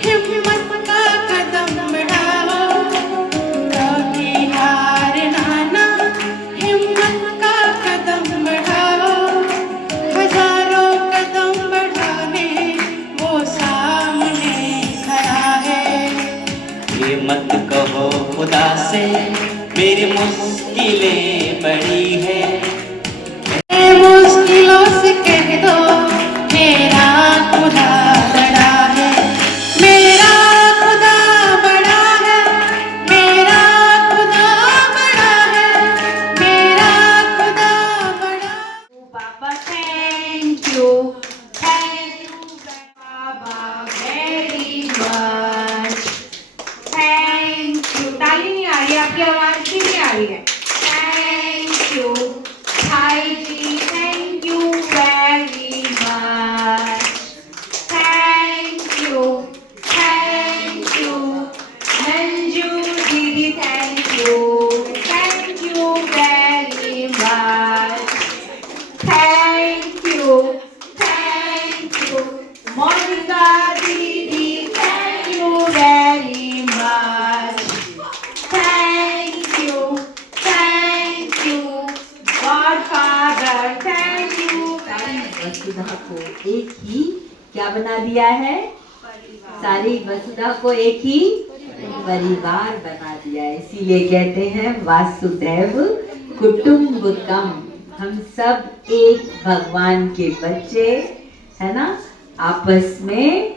हिम्मत का कदम बढ़ाओ, कभी हार ना हिम्मत का कदम बढ़ाओ, हजारों कदम बढ़ाने वो सामने खड़ा है। ये मत कहो खुदा से मेरी मुश्किलें बड़ी है, ये मुश्किलों से कह दो मेरा खुदा बड़ा है, मेरा खुदा बड़ा है, मेरा खुदा बड़ा है, मेरा खुदा बड़ा। पापा thank you Baba very much, thank you. ताली नहीं आ रही, आपकी आवाज भी नहीं आ रही है। थैंक यू भाई जी, thank you very much, thank you Manju दीदी, thank you very much, thank you Monika दीदी, thank you very much, thank you godfather, thank you. Vasudha को एक ही क्या बना दिया है? सारी वसुधा को एक ही परिवार बना दिया है। इसीलिए कहते हैं वासुदेव कुटुंबकम। हम सब एक भगवान के बच्चे है ना, आपस में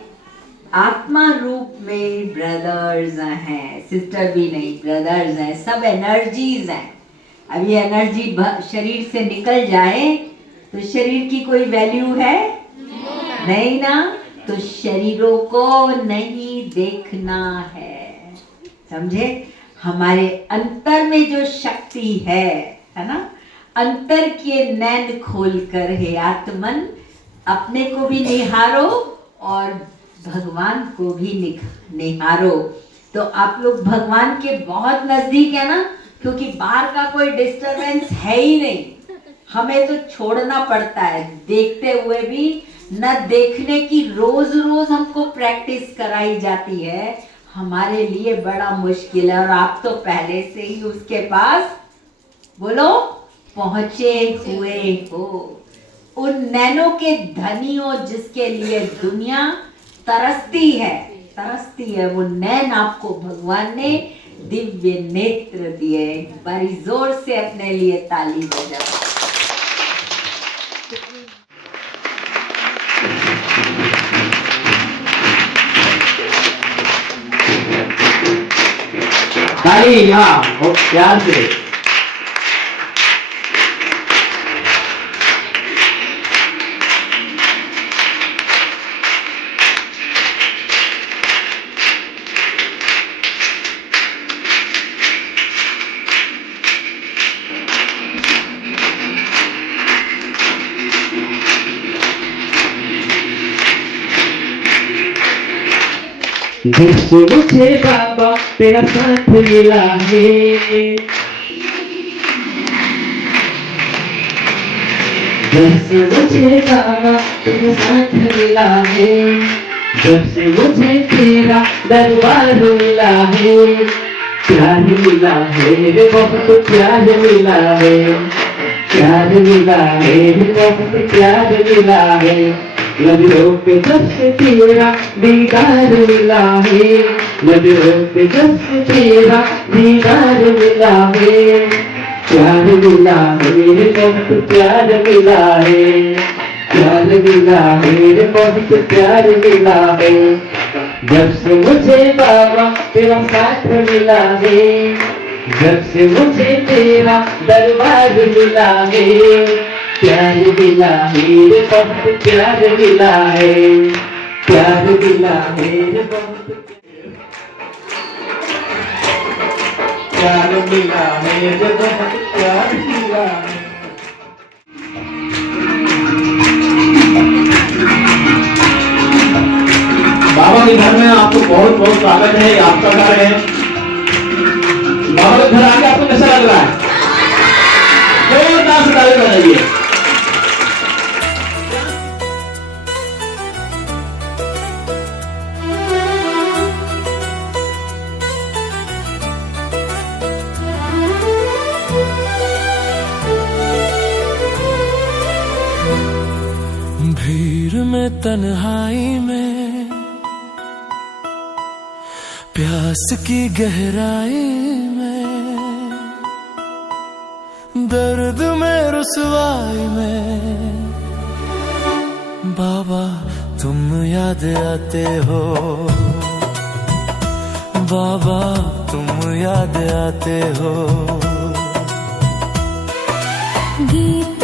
आत्मा रूप में ब्रदर्स हैं, सिस्टर भी नहीं, ब्रदर्स हैं, सब एनर्जीज हैं। अब ये एनर्जी शरीर से निकल जाए तो शरीर की कोई वैल्यू है नहीं ना, तो शरीरों को नहीं देखना है, समझे? हमारे अंतर में जो शक्ति है ना, अंतर के नैन खोल कर हे आत्मन, अपने को भी निहारो और भगवान को भी निहारो। तो आप लोग भगवान के बहुत नजदीक है ना, क्योंकि बाहर का कोई डिस्टरबेंस है ही नहीं। हमें तो छोड़ना पड़ता है, देखते हुए भी न देखने की रोज रोज हमको प्रैक्टिस कराई जाती है, हमारे लिए बड़ा मुश्किल है। और आप तो पहले से ही उसके पास बोलो पहुंचे हुए हो, उन नैनों के धनियों जिसके लिए दुनिया तरसती है, वो नैन आपको भगवान ने दिव्य नेत्र दिए। बड़ी जोर से अपने लिए ताली बजाओ। ताली, हाँ, बहुत प्यार से। जिससे मुझे बाबा तेरा साथ मिला है, जिससे मुझे बाबा तेरा साथ मिला है, जब से मुझे तेरा दरबार मिला है, प्यार मिला है रे, बहुत प्यार मिला है, प्यार मिला है रे, बहुत प्यार मिला है। नदियों पे जब से तेरा दीदार मिला है, नदियों पे जब से तेरा दीदार मिला है, प्यार मिला है रे, बहुत प्यार मिला है, प्यार मिला है रे, बहुत प्यार मिला है। जब से मुझे बाबा तेरा साथ मिला है, जब से मुझे तेरा दरबार मिला है, प्यार मिला है रे, बहुत प्यार मिला है, प्यार मिला है रे, बहुत प्यार मिला है रे, बहुत प्यार मिला है। बाबा के घर में आपको बहुत बहुत स्वागत है, आपका घर है। बाबा के घर आके आपको कैसा लग रहा है? जोरदार से ताली बजाइए। भीड़ में तन्हाई में प्यास की गहराई में, दर्द में रुसवाई में, बाबा तुम याद आते हो, बाबा तुम याद आते हो। गीत